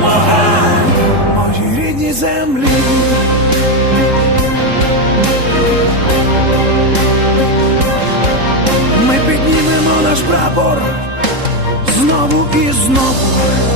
потрібна допомога моїй рідній землі. Ми піднімемо наш прапор знову і знову.